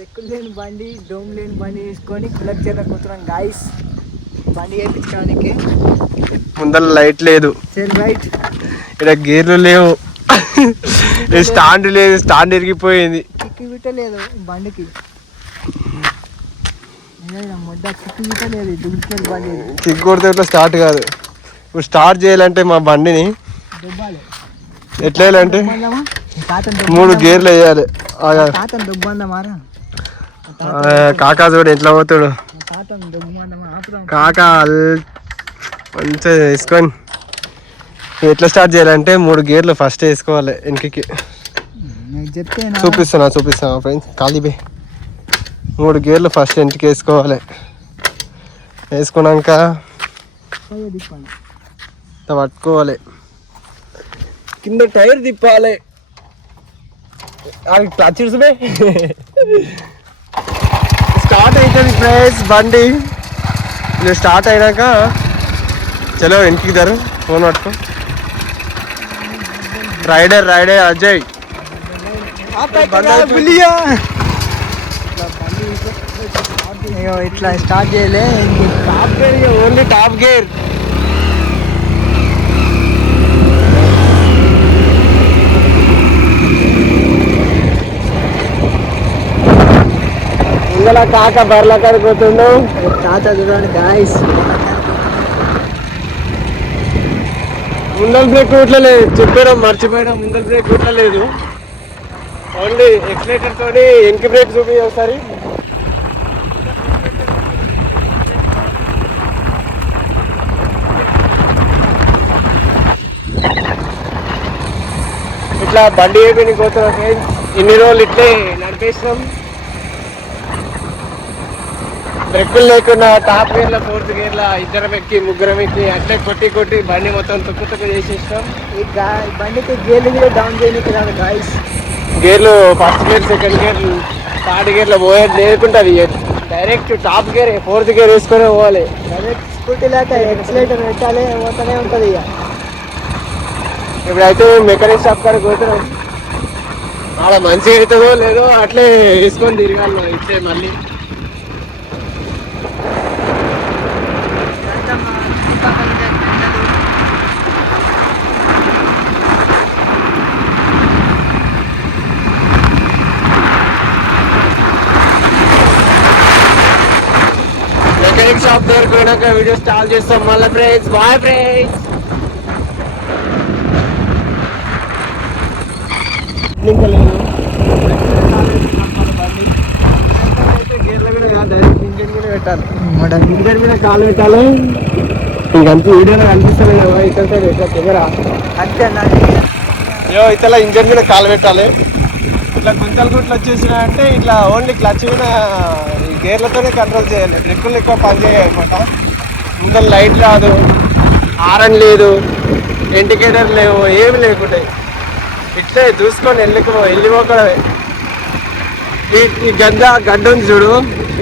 బ్రేకులు లేని బండి డోమ్ లేని బండి తీసుకొని కులక్చర్ల కూర్చున్నాం గాయస్. బండి వేయించడానికి ముందర లైట్ లేదు, రైట్ ఇక్కడ గేర్లు లేవు, స్టాండ్ లేదు, స్టాండ్ ఇరిగిపోయింది. కిక్కి పెట్టలేదు బండికి, మొడ్డ కిక్కి పెట్టలేదు. దుగ్గుకెళ్ళి బండి కిక్ కొడితే ఇట్లా స్టార్ట్ కాదు. ఇప్పుడు స్టార్ట్ చేయాలంటే మా బండిని ఎట్లా వేయాలంటే 3 గేర్లు వేయాలి. కాకా చూడు ఎట్లా పోతాడు. కాకా మంచిగా వేసుకొని ఎట్లా స్టార్ట్ చేయాలంటే 3 గేర్లు ఫస్ట్ వేసుకోవాలి వెనకకి. చూపిస్తున్నా ఫ్రెండ్స్, ఖాళీ 3 గేర్లు ఫస్ట్ వెనక్కి వేసుకోవాలి. వేసుకున్నాక పట్టుకోవాలి, కింద టైర్ తిప్పాలి. క్లచ్ స్టార్ట్ అవుతుంది ఫ్రెండ్స్ బండి. నేను స్టార్ట్ అయినాక చలో వెనక్కి దారు ఫోన్ పట్టుకో. రైడర్ అజయ్ ఇట్లా స్టార్ట్ చేయలే. Top gear, only top gear. ఇందులో కాక బర్ల కడిపోతున్నావు. తాత చూడండి గాయస్, ముందర బ్రేక్ రూట్లో లేదు, చెప్పడం మర్చిపోయినా. ముందర బ్రేక్ రూట్లో లేదు, ఓన్లీ ఎక్సిలేటర్ తోని వెనక బ్రేక్ చూపి ఒకసారి. ఇట్లా బండి అయిపోయి పోతున్నాం ఫ్రెండ్స్. ఇన్ని రోజులు ఇట్లే నడిపేసినాం, బ్రేకులు లేకుండా టాప్ గేర్ల 4th గేర్ల 2 ఎక్కి 3 ఎక్కి అట్లే కొట్టి బండి మొత్తం తొక్కు చేసేసినాం. ఈ బండికి గేర్లు కూడా డౌన్ చేయడానికి రాదు గాయస్. గేర్లు first gear, second gear, third గేర్లో పోయేది లేకుండా direct top gear 4th gear వేసుకొని పోవాలి. డైరెక్ట్ స్కూటీ లేక ఎక్సిలేటర్ పెట్టాలి, పోతూనే ఉంటుంది. ఇక ఇప్పుడైతే మెకానిక్ షాప్ కాడికి పోతున్నాం. అలా మంచిగా అవుతుందో లేదో అట్లే వేసుకొని తిరగాలి ఇట్లే మళ్ళీ. మెకానిక్ షాప్ దగ్గరకు పోయినాక వీడియో స్టార్ట్ చేస్తాం మళ్ళీ ఫ్రెండ్స్. Bye friends. గేర్ల మీద డైరెక్ట్ ఇంజన్ మీద పెట్టాలి, ఇంజన్ మీద కాలు పెట్టాలి. ఇంకంతా వీడియోలో కనిపిస్తుంది ఇట్లా కెమెరా అంతేనా. ఇట్లా ఇంజన్ మీద కాలు పెట్టాలి. ఇట్లా గుంతలు గుట్లు వచ్చేసినా అంటే ఇట్లా ఓన్లీ క్లచ్ మీద ఈ గేర్లతోనే కంట్రోల్ చేయాలి. బ్రేకులు ఎక్కువ పని చేయాలి అనమాట. ముందర లైట్ రాదు, హారన్ లేదు, ఇండికేటర్ లేవు, ఏమి లేకుంటాయి. ఇట్లే చూసుకొని వెళ్ళిపోకడమే. ఈ గడ్డ ఉంది చూడు,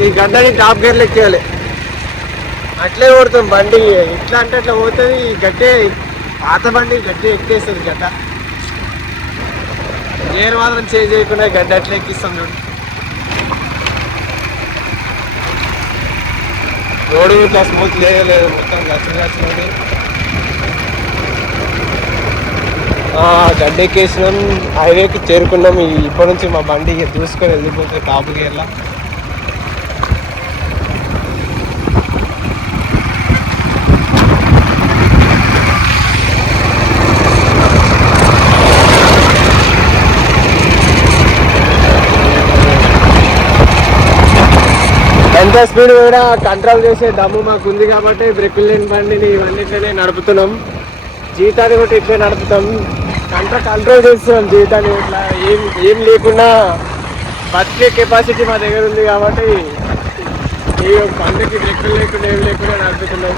ఈ గడ్డని టాప్ గేర్లు ఎక్కేయాలి. అట్లే కొడుతాం బండి. ఇట్లా అంటే అట్లా పోతుంది. ఈ గడ్డే పాత బండి గడ్డి ఎక్కేస్తుంది గడ్డ. గేర్ మాత్రం చేంజ్ చేయకుండా గడ్డ అట్లా ఎక్కిస్తాం చూడు. రోడ్డు ఇట్లా స్మూత్ లేదు, మొత్తం గచ్చినది. గడ్డ ఎక్కేసినాం, హైవేకి చేరుకున్నాం. ఇప్పటి నుంచి మా బండి చూసుకొని వెళ్ళిపోతుంది టాప్ గేర్లా. ఎంత స్పీడ్ కూడా కంట్రోల్ చేసే దమ్ము మాకు ఉంది కాబట్టి బ్రేకులు లేని బండిని ఇవన్నిట్లనే నడుపుతున్నాం. జీవితాన్ని కూడా ఇట్లే నడుపుతాం, కంట్రోల్ చేస్తున్నాం జీవితాన్ని. ఇట్లా ఏం లేకుండా బతికే కెపాసిటీ మా దగ్గర ఉంది కాబట్టి ఈ బండికి బ్రేకులు లేకుండా ఏం లేకుండా నడుపుతున్నాం.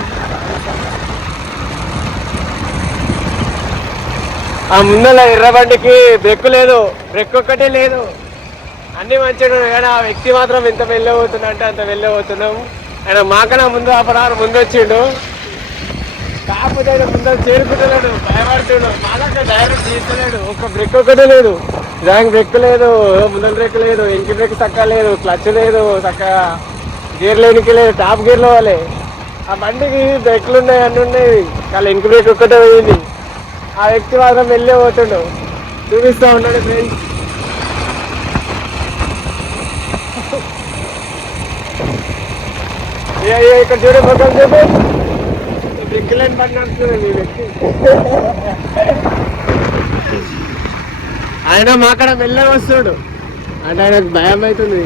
ఆ ముందర ఎర్ర బండికి బ్రేక్ లేదు, బ్రేక్ ఒక్కటే లేదు, అన్నీ మంచిగా ఉన్నాయి. కానీ ఆ వ్యక్తి మాత్రం ఎంత వెళ్ళబోతున్నా అంటే అంత వెళ్ళబోతున్నాం. ఆయన మాకన్నా ముందు అపరారు ముందు వచ్చిండు, కాకపోతే ఆయన ముందర చేరుకుంటలేడు, భయపడుతున్నాడు. మాలాగా డైరెక్ట్ తీస్తలేడు, ఒక బ్రేక్ ఒకటే లేదు. దానికి బ్రేక్ లేదు, ముందర బ్రేక్ లేదు, ఇంటి బ్రేక్ చక్కగా లేదు, క్లచ్ లేదు చక్కగా, గేర్ లేనికి లేదు, టాప్ గేర్లో వాళ్ళే. ఆ బండికి బ్రేక్లు ఉన్నాయి, అన్నీ ఉన్నాయి, కానీ ఇంటి బ్రేక్ ఒక్కటే పోయింది. ఆ వ్యక్తి మాత్రం వెళ్ళే పోతుండు. చూపిస్తూ ఉన్నాడు ఫ్రెండ్స్. ఇక్కడ చూడే పక్కన చూపి బ్రేక్ లైన్ బండి నడుస్తుంది మీ వ్యక్తి. ఆయన మాక్కడ మెల్లగా వస్తాడు అంటే ఆయనకు భయం అవుతుంది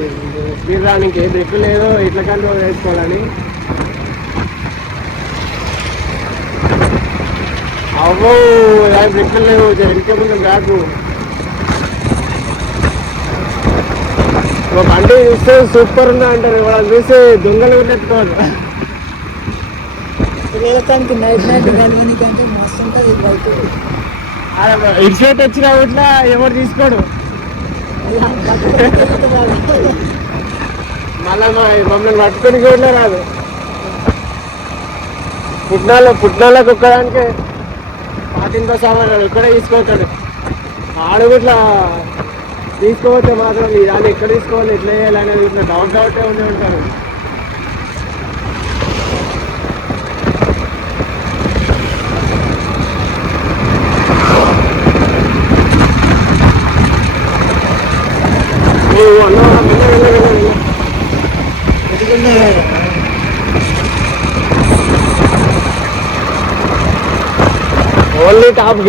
స్పీడ్ రానికి, ఏ బ్రేక్ లేదు, ఇట్లా కంట్రోల్ వేసుకోవాలని. అవ్వో బ్రేక్ లేవు, వెనక ముందు బ్యాక్. బండి చూస్తే సూపర్ ఉందా అంటారు, వాళ్ళు చూస్తే దొంగలు ఉన్నట్టుకోవాలి. పిల్లలకి నైట్ నైట్ గడవనికంటే మస్తు ఉంటుంది బైక్. ఇన్సైట్ వచ్చినా ఇట్లా ఎవరు తీసుకోడు. మళ్ళా మమ్మల్ని పట్టుకొని కూడా రాదు. పుట్నాలకు ఒక్కదానికే 14,000 సామాన్లు ఇక్కడే తీసుకోతాడు. ఆడు ఇట్లా తీసుకోవచ్చే మాత్రం దాన్ని ఎక్కడ తీసుకోవాలి, ఎట్లా చేయాలి అనేది ఇట్లా డౌట్ ఉండి ఉంటారు. ఓన్లీ టాప్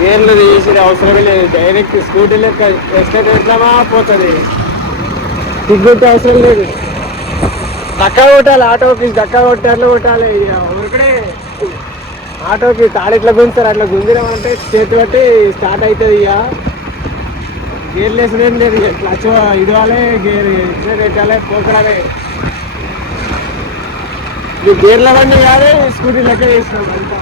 గేర్లు తీసిన అవసరమే లేదు, డైరెక్ట్ స్కూటీ లెక్క ఎక్స్టెంట్ ఎట్లామా పోతుంది, టికెట్ అవసరం లేదు. దక్కా కొట్టాలి, ఆటోకి దక్కా కొట్టాలి కొట్టాలి. ఒకడే ఆటోకి తాడిట్లా గుంజుతారు, అట్లా గుంజినామంటే చేతి బట్టి స్టార్ట్ అవుతుంది. ఇక గేర్లు వేసిన ఏం లేదు, క్లచ్ ఇవ్వాలి, గేర్ ఎక్స్టెంట్ పెట్టాలి, పోకడాలి. ఈ గేర్ల బండి కాదు, స్కూటీ లెక్క చేసినాం అంతా.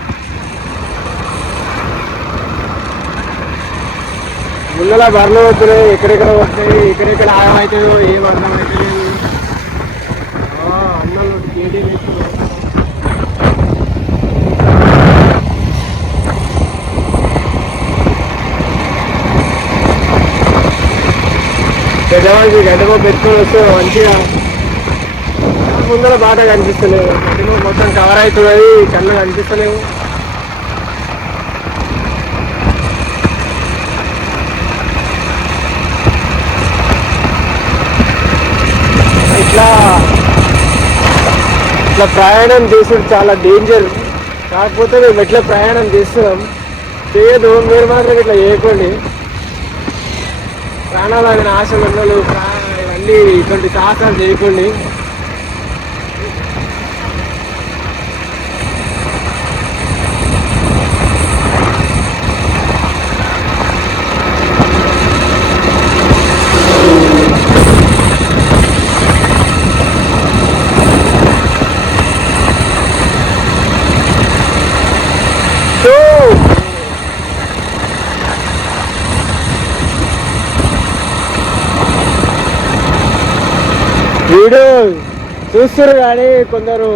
ముందర బర్రెలు వస్తున్నాయి, ఎక్కడెక్కడ వస్తాయి, ఎక్కడెక్కడ ఆగమవుతుందో ఏం అర్థమవుతలేదు. అన్నలు గేడీ వేస్తున్నారు. పెద్దవాళ్ళకి గడ్డమో పెట్టుకొని వస్తే మంచిగా ముందర బాట కనిపిస్తలేవు, గడ్డమో మొత్తం కవర్ అవుతున్నది, కళ్ళు కనిపిస్తలేవు. ఇట్లా ప్రయాణం చేసుడు చాలా డేంజర్. కాకపోతే మేము ఎట్లా ప్రయాణం చేస్తున్నాం చేయదు, మీరు మాత్రం ఇట్లా చేయకండి. ప్రాణాలు అయిన ఆశలు ఉన్నలు ఇవన్నీ ఇటువంటి సాహసాలు చేయకండి. వీడియో చూస్తారు కానీ కొందరు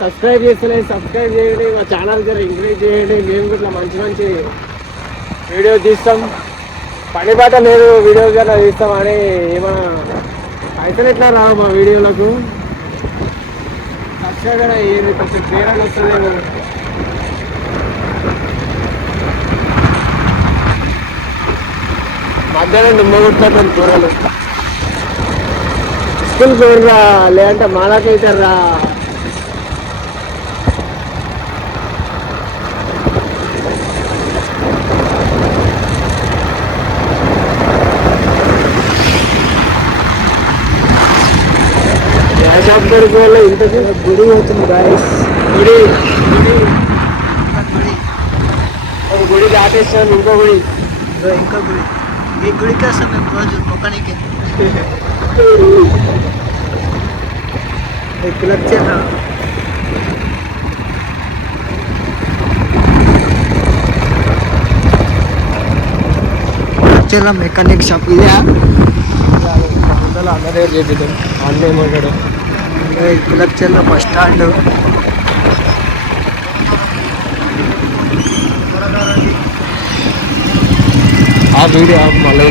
సబ్స్క్రైబ్ చేస్తలేదు. సబ్స్క్రైబ్ చేయండి, మా ఛానల్ జర ఎంకరేజ్ చేయండి. మేము ఇట్లా మంచి మంచి వీడియో తీస్తాం. పని బాట లేదు, వీడియో జర తీస్తామని ఏమైనా పైసలు ఎట్లా రావు మా వీడియోలకు. సబ్స్క్రైబర్ ఏది కొంచెం పేరని వస్తుందేమో. మధ్యాహ్నం నిమ్మగొట్టుతాను కూరలు. స్కూల్ పోయినరా లేదంటే మాలాకైతారా. షాప్ దగ్గరికి వల్ల ఇంతకు గుడి అవుతుంది గాయస్. గుడి ఒక గుడి దాటేస్తాను, ఇంకో గుడి ఈ గుడికి వస్తాం మేము రోజు మొక్కనికి. మెకానిక్ షాప్ ఇదే అన్నదే చేపిద్దాం. ఆన్లైన్ మాట్లాడు కులక్చర్లో బస్ స్టాండ్. ఆ వీడియో మళ్ళీ